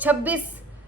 26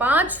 5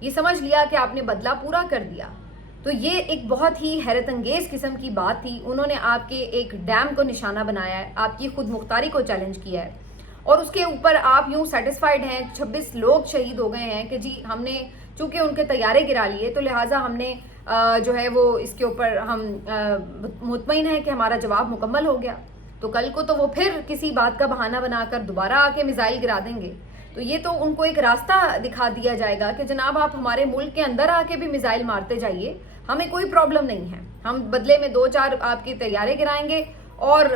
یہ سمجھ لیا کہ آپ نے بدلہ پورا کر دیا. تو یہ ایک بہت ہی حیرت انگیز قسم کی بات تھی. انہوں نے آپ کے ایک ڈیم کو نشانہ بنایا ہے, آپ کی خود مختاری کو چیلنج کیا ہے, اور اس کے اوپر آپ یوں سیٹسفائیڈ ہیں. 26 لوگ شہید ہو گئے ہیں کہ جی ہم نے چونکہ ان کے طیارے گرا لیے تو لہٰذا ہم نے جو ہے وہ اس کے اوپر ہم مطمئن ہیں کہ ہمارا جواب مکمل ہو گیا. تو کل کو تو وہ پھر کسی بات کا بہانہ بنا کر دوبارہ آ کے میزائل گرا دیں گے. تو یہ تو ان کو ایک راستہ دکھا دیا جائے گا کہ جناب آپ ہمارے ملک کے اندر آ کے بھی میزائل مارتے جائیے, ہمیں کوئی پرابلم نہیں ہے, ہم بدلے میں 2-4 آپ کے طیارے گرائیں گے اور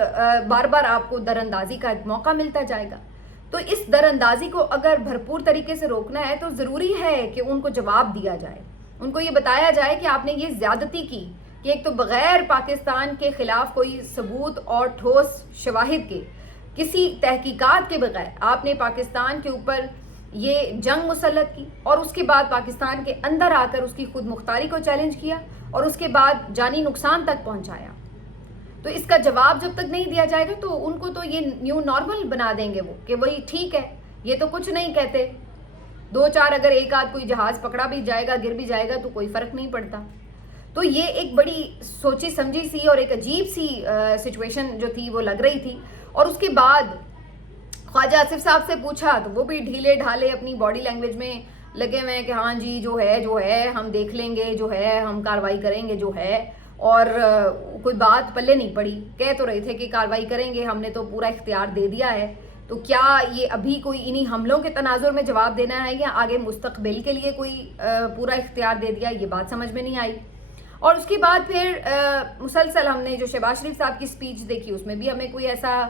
بار بار آپ کو در اندازی کا ایک موقع ملتا جائے گا. تو اس در اندازی کو اگر بھرپور طریقے سے روکنا ہے تو ضروری ہے کہ ان کو جواب دیا جائے, ان کو یہ بتایا جائے کہ آپ نے یہ زیادتی کی کہ ایک تو بغیر پاکستان کے خلاف کوئی ثبوت اور ٹھوس شواہد کے, کسی تحقیقات کے بغیر آپ نے پاکستان کے اوپر یہ جنگ مسلط کی, اور اس کے بعد پاکستان کے اندر آ کر اس کی خود مختاری کو چیلنج کیا, اور اس کے بعد جانی نقصان تک پہنچایا. تو اس کا جواب جب تک نہیں دیا جائے گا تو ان کو تو یہ نیو نارمل بنا دیں گے وہ کہ وہی ٹھیک ہے, یہ تو کچھ نہیں کہتے, 2-4 اگر ایک آدھ کوئی جہاز پکڑا بھی جائے گا گر بھی جائے گا تو کوئی فرق نہیں پڑتا. تو یہ ایک بڑی سوچی سمجھی سی اور ایک عجیب سی سچویشن جو تھی وہ لگ رہی تھی. اور اس کے بعد خواجہ آصف صاحب سے پوچھا تو وہ بھی ڈھیلے ڈھالے اپنی باڈی لینگویج میں لگے ہوئے ہیں کہ ہاں جی جو ہے ہم دیکھ لیں گے, جو ہے ہم کارروائی کریں گے جو ہے, اور کوئی بات پلے نہیں پڑی. کہہ تو رہے تھے کہ کارروائی کریں گے, ہم نے تو پورا اختیار دے دیا ہے. تو کیا یہ ابھی کوئی انہی حملوں کے تناظر میں جواب دینا ہے یا آگے مستقبل کے لیے کوئی پورا اختیار دے دیا, یہ بات سمجھ میں نہیں آئی. اور اس کے بعد پھر مسلسل ہم نے جو شہباز شریف صاحب کی سپیچ دیکھی اس میں بھی ہمیں کوئی ایسا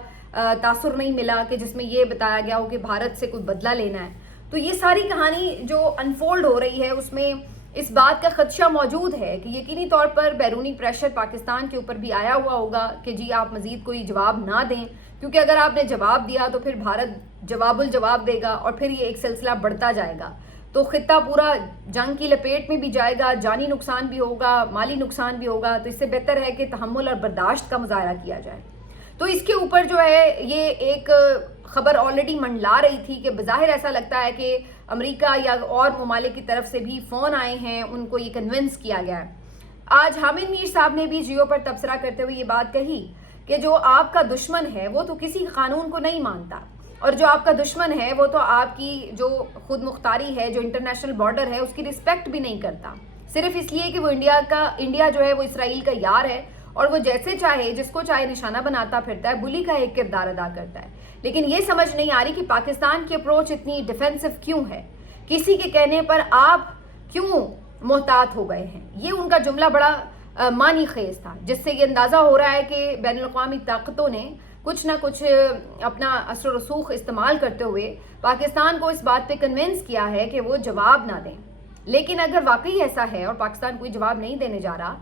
تاثر نہیں ملا کہ جس میں یہ بتایا گیا ہو کہ بھارت سے کوئی بدلہ لینا ہے. تو یہ ساری کہانی جو انفولڈ ہو رہی ہے اس میں اس بات کا خدشہ موجود ہے کہ یقینی طور پر بیرونی پریشر پاکستان کے اوپر بھی آیا ہوا ہوگا کہ جی آپ مزید کوئی جواب نہ دیں, کیونکہ اگر آپ نے جواب دیا تو پھر بھارت جواب الجواب دے گا اور پھر یہ ایک سلسلہ بڑھتا جائے گا. تو خطہ پورا جنگ کی لپیٹ میں بھی جائے گا, جانی نقصان بھی ہوگا, مالی نقصان بھی ہوگا. تو اس سے بہتر ہے کہ تحمل اور برداشت کا مظاہرہ کیا جائے. تو اس کے اوپر جو ہے یہ ایک خبر آلریڈی منڈلا رہی تھی کہ بظاہر ایسا لگتا ہے کہ امریکہ یا اور ممالک کی طرف سے بھی فون آئے ہیں, ان کو یہ کنونس کیا گیا ہے. آج حامد میر صاحب نے بھی جیو پر تبصرہ کرتے ہوئے یہ بات کہی کہ جو آپ کا دشمن ہے وہ تو کسی قانون کو نہیں مانتا, اور جو آپ کا دشمن ہے وہ تو آپ کی جو خود مختاری ہے, جو انٹرنیشنل بارڈر ہے, اس کی رسپیکٹ بھی نہیں کرتا, صرف اس لیے کہ وہ انڈیا جو ہے وہ اسرائیل کا یار ہے اور وہ جیسے چاہے جس کو چاہے نشانہ بناتا پھرتا ہے, بلی کا ایک کردار ادا کرتا ہے. لیکن یہ سمجھ نہیں آ رہی کہ پاکستان کی اپروچ اتنی ڈیفینسو کیوں ہے, کسی کے کہنے پر آپ کیوں محتاط ہو گئے ہیں. یہ ان کا جملہ بڑا معنی خیز تھا, جس سے یہ اندازہ ہو رہا ہے کہ بین الاقوامی طاقتوں نے کچھ نہ کچھ اپنا اثر و رسوخ استعمال کرتے ہوئے پاکستان کو اس بات پہ کنونس کیا ہے کہ وہ جواب نہ دیں. لیکن اگر واقعی ایسا ہے اور پاکستان کوئی جواب نہیں دینے جا رہا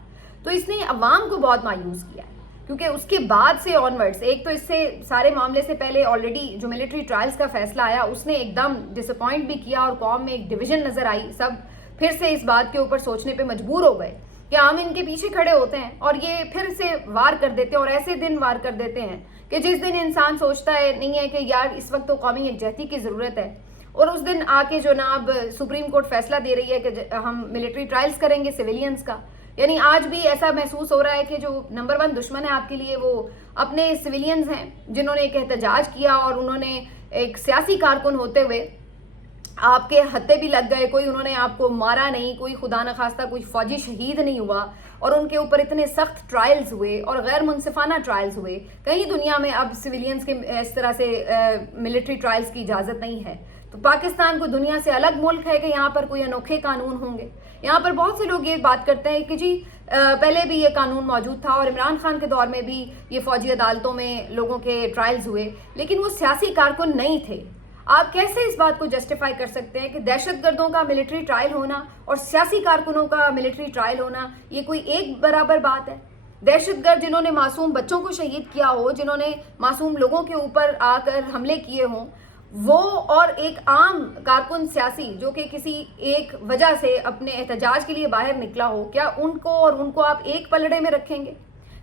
تو اس نے عوام کو بہت مایوس کیا ہے, کیونکہ اس کے بعد سے آنورڈز ایک تو اس سے سارے معاملے سے پہلے آلریڈی جو ملٹری ٹرائلز کا فیصلہ آیا اس نے ایک دم ڈس اپوائنٹ بھی کیا اور قوم میں ایک ڈویژن نظر آئی. سب پھر سے اس بات کے اوپر سوچنے پہ مجبور ہو گئے کہ ہم ان کے پیچھے کھڑے ہوتے ہیں اور یہ پھر سے وار کر دیتے ہیں, اور ایسے دن وار کر دیتے ہیں کہ جس دن انسان سوچتا ہے نہیں ہے کہ یار اس وقت تو قومی یکجہتی کی ضرورت ہے, اور اس دن آ کے جناب سپریم کورٹ فیصلہ دے رہی ہے کہ ہم ملٹری ٹرائلز کریں گے سویلینز کا. یعنی آج بھی ایسا محسوس ہو رہا ہے کہ جو نمبر 1 دشمن ہے آپ کے لیے وہ اپنے سویلینز ہیں, جنہوں نے ایک احتجاج کیا اور انہوں نے ایک سیاسی کارکن ہوتے ہوئے آپ کے ہتھے بھی لگ گئے, کوئی انہوں نے آپ کو مارا نہیں, کوئی خدا نخواستہ کوئی فوجی شہید نہیں ہوا, اور ان کے اوپر اتنے سخت ٹرائلز ہوئے اور غیر منصفانہ ٹرائلز ہوئے. کہیں دنیا میں اب سویلینز کے اس طرح سے ملٹری ٹرائلز کی اجازت نہیں ہے. تو پاکستان کوئی دنیا سے الگ ملک ہے کہ یہاں پر کوئی انوکھے قانون ہوں گے. یہاں پر بہت سے لوگ یہ بات کرتے ہیں کہ جی پہلے بھی یہ قانون موجود تھا اور عمران خان کے دور میں بھی یہ فوجی عدالتوں میں لوگوں کے ٹرائلز ہوئے, لیکن وہ سیاسی کارکن نہیں تھے. آپ کیسے اس بات کو جسٹیفائی کر سکتے ہیں کہ دہشت گردوں کا ملٹری ٹرائل ہونا اور سیاسی کارکنوں کا ملٹری ٹرائل ہونا یہ کوئی ایک برابر بات ہے؟ دہشت گرد جنہوں نے معصوم بچوں کو شہید کیا ہو, جنہوں نے معصوم لوگوں کے اوپر آ کر حملے کیے ہوں, وہ اور ایک عام کارکن سیاسی جو کہ کسی ایک وجہ سے اپنے احتجاج کے لیے باہر نکلا ہو, کیا ان کو اور ان کو آپ ایک پلڑے میں رکھیں گے؟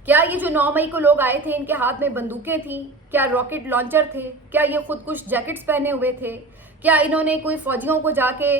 کیا یہ جو 9 مئی کو لوگ آئے تھے ان کے ہاتھ میں بندوقیں تھیں؟ کیا راکٹ لانچر تھے؟ کیا یہ خودکش جیکٹس پہنے ہوئے تھے؟ کیا انہوں نے کوئی فوجیوں کو جا کے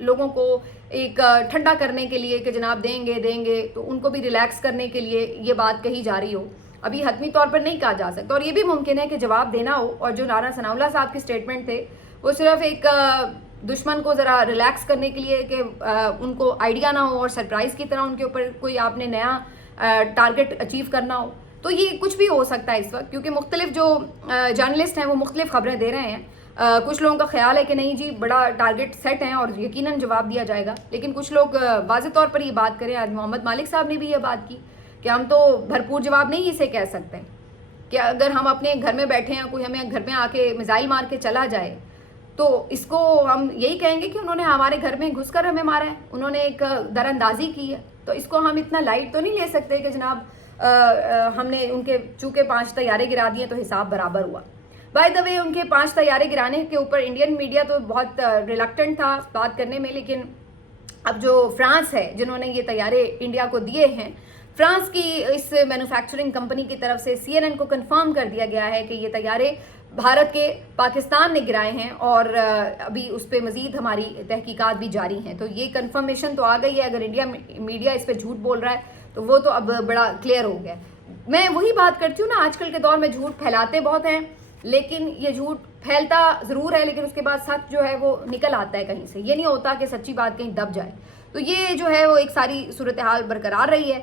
لوگوں کو ایک ٹھنڈا کرنے کے لیے کہ جناب دیں گے تو ان کو بھی ریلیکس کرنے کے لیے یہ بات کہی جا رہی ہو. ابھی حتمی طور پر نہیں کہا جا سکتا, اور یہ بھی ممکن ہے کہ جواب دینا ہو اور جو رانا ثناء اللہ صاحب کے اسٹیٹمنٹ تھے وہ صرف ایک دشمن کو ذرا ریلیکس کرنے کے لیے کہ ان کو آئیڈیا نہ ہو اور سرپرائز کی طرح ان کے اوپر کوئی آپ نے نیا ٹارگٹ اچیو کرنا ہو. تو یہ کچھ بھی ہو سکتا ہے اس وقت, کیونکہ مختلف جو جرنلسٹ ہیں وہ مختلف خبریں دے رہے ہیں. کچھ لوگوں کا خیال ہے کہ نہیں جی بڑا ٹارگٹ سیٹ ہے اور یقیناً جواب دیا جائے گا, لیکن کچھ لوگ واضح طور پر یہ بات کریں. آج محمد مالک صاحب نے بھی یہ بات کی کہ ہم تو بھرپور جواب نہیں اسے کہہ سکتے کہ اگر ہم اپنے گھر میں بیٹھے ہیں کوئی ہمیں گھر میں آ کے میزائل مار کے چلا جائے تو اس کو ہم یہی کہیں گے کہ انہوں نے ہمارے گھر میں گھس کر ہمیں مارا ہے, انہوں نے ایک در اندازی کی ہے. تو اس کو ہم اتنا لائٹ تو نہیں لے سکتے کہ جناب ہم نے ان کے چونکہ 5 طیارے گرا دیے تو حساب برابر ہوا. بائی دا وے ان کے 5 طیارے گرانے کے اوپر انڈین میڈیا تو بہت ریلکٹنٹ تھا بات کرنے میں, لیکن اب جو فرانس ہے جنہوں نے یہ طیارے انڈیا کو دیے ہیں, فرانس کی اس مینوفیکچرنگ کمپنی کی طرف سے CNN کو کنفرم کر دیا گیا ہے کہ یہ طیارے بھارت کے پاکستان نے گرائے ہیں اور ابھی اس پہ مزید ہماری تحقیقات بھی جاری ہیں. تو یہ کنفرمیشن تو آ گئی ہے. اگر انڈیا میڈیا اس پہ جھوٹ بول رہا ہے تو وہ تو اب بڑا کلیئر ہو گیا. میں وہی بات کرتی ہوں نا, آج کل کے دور میں جھوٹ پھیلاتے بہت ہیں, لیکن یہ جھوٹ پھیلتا ضرور ہے لیکن اس کے بعد سچ جو ہے وہ نکل آتا ہے کہیں سے. یہ نہیں ہوتا کہ سچی بات کہیں دب جائے. تو یہ جو ہے وہ ایک ساری صورتحال برقرار رہی ہے.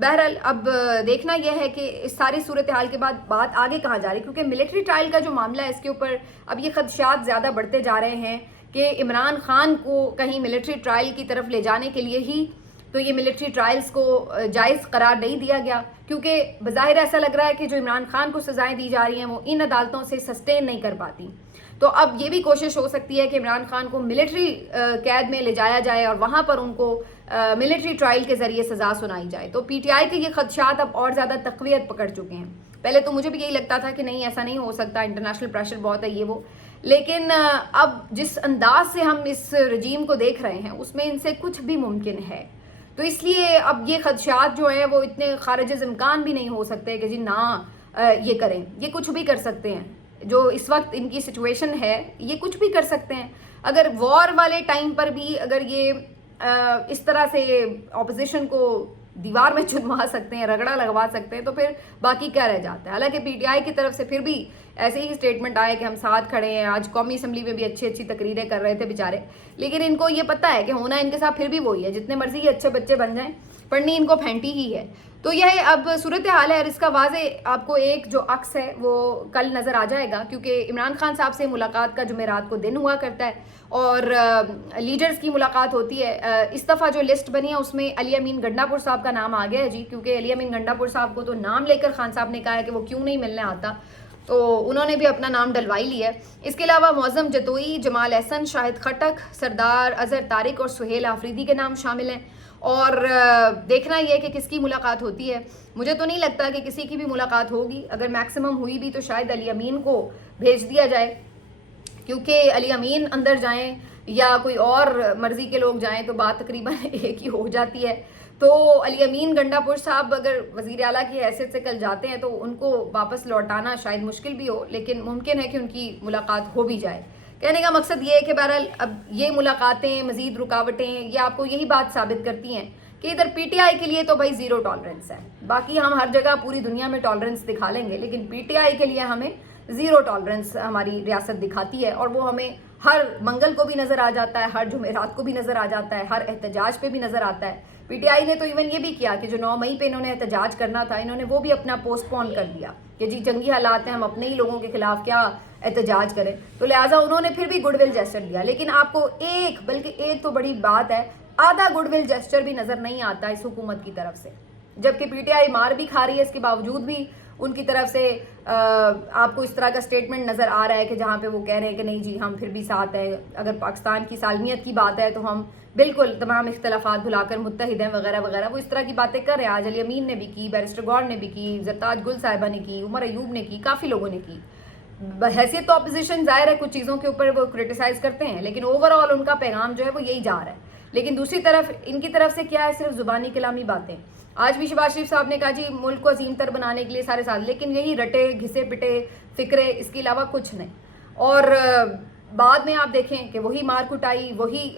بہرحال اب دیکھنا یہ ہے کہ اس ساری صورتحال کے بعد بات آگے کہاں جا رہی ہے, کیونکہ ملٹری ٹرائل کا جو معاملہ ہے اس کے اوپر اب یہ خدشات زیادہ بڑھتے جا رہے ہیں کہ عمران خان کو کہیں ملٹری ٹرائل کی طرف لے جانے کے لیے ہی تو یہ ملٹری ٹرائلز کو جائز قرار نہیں دیا گیا, کیونکہ بظاہر ایسا لگ رہا ہے کہ جو عمران خان کو سزائیں دی جا رہی ہیں وہ ان عدالتوں سے سسٹین نہیں کر پاتی. تو اب یہ بھی کوشش ہو سکتی ہے کہ عمران خان کو ملٹری قید میں لے جایا جائے اور وہاں پر ان کو ملٹری ٹرائل کے ذریعے سزا سنائی جائے. تو PTI کے یہ خدشات اب اور زیادہ تقویت پکڑ چکے ہیں. پہلے تو مجھے بھی یہی لگتا تھا کہ نہیں ایسا نہیں ہو سکتا, انٹرنیشنل پریشر بہت ہے یہ وہ, لیکن اب جس انداز سے ہم اس رجیم کو دیکھ رہے ہیں اس میں ان سے کچھ بھی ممکن ہے. تو اس لیے اب یہ خدشات جو ہیں وہ اتنے خارج از امکان بھی نہیں ہو سکتے کہ جی نہ یہ کریں. یہ کچھ بھی کر سکتے ہیں, جو اس وقت ان کی سچویشن ہے یہ کچھ بھی کر سکتے ہیں. اگر وار والے ٹائم پر بھی اگر یہ اس طرح سے اپوزیشن کو دیوار میں چنوا سکتے ہیں, رگڑا لگوا سکتے ہیں, تو پھر باقی کیا رہ جاتا ہے. حالانکہ PTI کی طرف سے پھر بھی ایسے ہی اسٹیٹمنٹ آئے کہ ہم ساتھ کھڑے ہیں. آج قومی اسمبلی میں بھی اچھی تقریریں کر رہے تھے بیچارے, لیکن ان کو یہ پتہ ہے کہ ہونا ان کے ساتھ پھر بھی وہی ہے, جتنے مرضی یہ اچھے بچے بن جائیں پڑھنی ان کو پھینٹی ہی ہے. تو یہ اب صورتحال ہے اور اس کا واضح آپ کو ایک جو عکس ہے وہ کل نظر آ جائے گا, کیونکہ عمران خان صاحب سے ملاقات کا جمعرات کو دن ہوا کرتا ہے اور لیڈرز کی ملاقات ہوتی ہے. اس دفعہ جو لسٹ بنی ہے اس میں علی امین گنڈا پور صاحب کا نام آ گیا ہے جی, کیونکہ علی امین گنڈا پور صاحب کو تو نام لے کر خان صاحب نے کہا ہے کہ وہ کیوں نہیں ملنے آتا, تو انہوں نے بھی اپنا نام ڈلوائی لیا ہے. اس کے علاوہ معظم جتوئی, جمال احسن, شاہد خٹک, سردار اظہر طارق اور سہیل آفریدی کے نام شامل ہیں. اور دیکھنا یہ کہ کس کی ملاقات ہوتی ہے. مجھے تو نہیں لگتا کہ کسی کی بھی ملاقات ہوگی. اگر میکسیمم ہوئی بھی تو شاید علی امین کو بھیج دیا جائے, کیونکہ علی امین اندر جائیں یا کوئی اور مرضی کے لوگ جائیں تو بات تقریباً ایک ہی ہو جاتی ہے. تو علی امین گنڈا پور صاحب اگر وزیر اعلیٰ کی حیثیت سے کل جاتے ہیں تو ان کو واپس لوٹانا شاید مشکل بھی ہو, لیکن ممکن ہے کہ ان کی ملاقات ہو بھی جائے. کہنے کا مقصد یہ ہے کہ بہرحال اب یہ ملاقاتیں, مزید رکاوٹیں یہ آپ کو یہی بات ثابت کرتی ہیں کہ ادھر PTI کے لیے تو بھائی زیرو ٹالرنس ہے. باقی ہم ہر جگہ پوری دنیا میں ٹالرنس دکھا لیں گے, لیکن PTI کے لیے ہمیں زیرو ٹالرنس ہماری ریاست دکھاتی ہے, اور وہ ہمیں ہر منگل کو بھی نظر آ جاتا ہے, ہر جمعرات کو بھی نظر آ جاتا ہے, ہر احتجاج پہ بھی نظر آتا ہے. PTI نے تو ایون یہ بھی کیا کہ جو 9 مئی پہ انہوں نے احتجاج کرنا تھا انہوں نے وہ بھی اپنا پوسٹ پون کر دیا کہ جی جنگی حالات ہیں, ہم اپنے ہی لوگوں کے خلاف کیا احتجاج کریں. تو لہٰذا انہوں نے پھر بھی گڈ ول جیسچر دیا, لیکن آپ کو بلکہ ایک تو بڑی بات ہے, آدھا گڈ ول جیسچر بھی نظر نہیں آتا اس حکومت کی طرف سے, جبکہ PTI مار بھی کھا رہی ہے. اس کے باوجود بھی ان کی طرف سے آپ کو اس طرح کا اسٹیٹمنٹ نظر آ رہا ہے کہ جہاں پہ وہ کہہ رہے ہیں کہ نہیں جی ہم پھر بھی ساتھ ہیں, اگر پاکستان کی سالمیت کی بات ہے تو ہم بالکل تمام اختلافات بھلا کر متحد ہیں وغیرہ وغیرہ. وہ اس طرح کی باتیں کر رہے ہیں. آج علی امین نے بھی کی, بیرسٹر گور نے بھی کی, زرتاج گل صاحبہ نے کی, عمر ایوب نے کی, کافی لوگوں نے کی. حیثیت تو اپوزیشن ظاہر ہے کچھ چیزوں کے اوپر وہ کرٹیسائز کرتے ہیں, لیکن اوور آل ان کا پیغام جو ہے وہ یہی جا رہا ہے. لیکن دوسری طرف ان کی طرف سے کیا ہے, صرف زبانی کلامی باتیں. آج بھی شہباز شریف صاحب نے کہا جی ملک کو عظیم تر بنانے کے لیے سارے ساتھ, لیکن یہی رٹے گھسے پٹے فکرے, اس کے علاوہ کچھ نہیں. اور بعد میں آپ دیکھیں کہ وہی مار کٹائی، وہی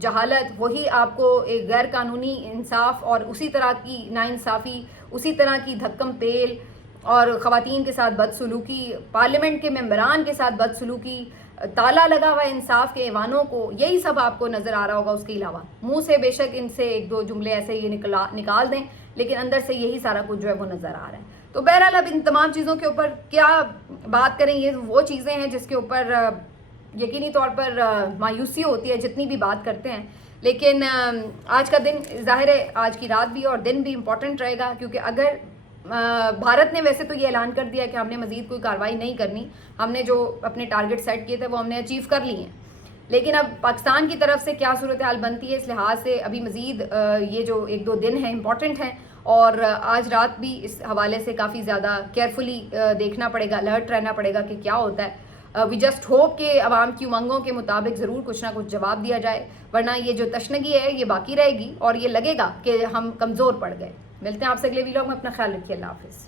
جہالت، وہی آپ کو ایک غیر قانونی انصاف اور اسی طرح کی ناانصافی، اسی طرح کی دھکم پیل اور خواتین کے ساتھ بدسلوکی، پارلیمنٹ کے ممبران کے ساتھ بدسلوکی، تالا لگا ہوا انصاف کے ایوانوں کو، یہی سب آپ کو نظر آ رہا ہوگا. اس کے علاوہ منہ سے بے شک ان سے ایک دو جملے ایسے یہ نکال دیں، لیکن اندر سے یہی سارا کچھ جو ہے وہ نظر آ رہا ہے. تو بہرحال اب ان تمام چیزوں کے اوپر کیا بات کریں، یہ وہ چیزیں ہیں جس کے اوپر یقینی طور پر مایوسی ہوتی ہے جتنی بھی بات کرتے ہیں. لیکن آج کا دن ظاہر ہے، آج کی رات بھی اور دن بھی امپورٹنٹ رہے گا، کیونکہ اگر بھارت نے ویسے تو یہ اعلان کر دیا کہ ہم نے مزید کوئی کارروائی نہیں کرنی، ہم نے جو اپنے ٹارگٹ سیٹ کیے تھے وہ ہم نے اچیو کر لی ہیں، لیکن اب پاکستان کی طرف سے کیا صورتحال بنتی ہے اس لحاظ سے ابھی مزید یہ جو ایک دو دن ہیں امپورٹنٹ ہیں، اور آج رات بھی اس حوالے سے کافی زیادہ کیئرفلی دیکھنا پڑے گا، الرٹ رہنا پڑے گا کہ کیا ہوتا ہے. وی جسٹ ہوپ کہ عوام کی امنگوں کے مطابق ضرور کچھ نہ کچھ جواب دیا جائے، ورنہ یہ جو تشنگی ہے یہ باقی رہے گی اور یہ لگے گا کہ ہم کمزور پڑ گئے. ملتے ہیں آپ سے اگلے ویلاگ میں، اپنا خیال رکھیے، اللہ حافظ.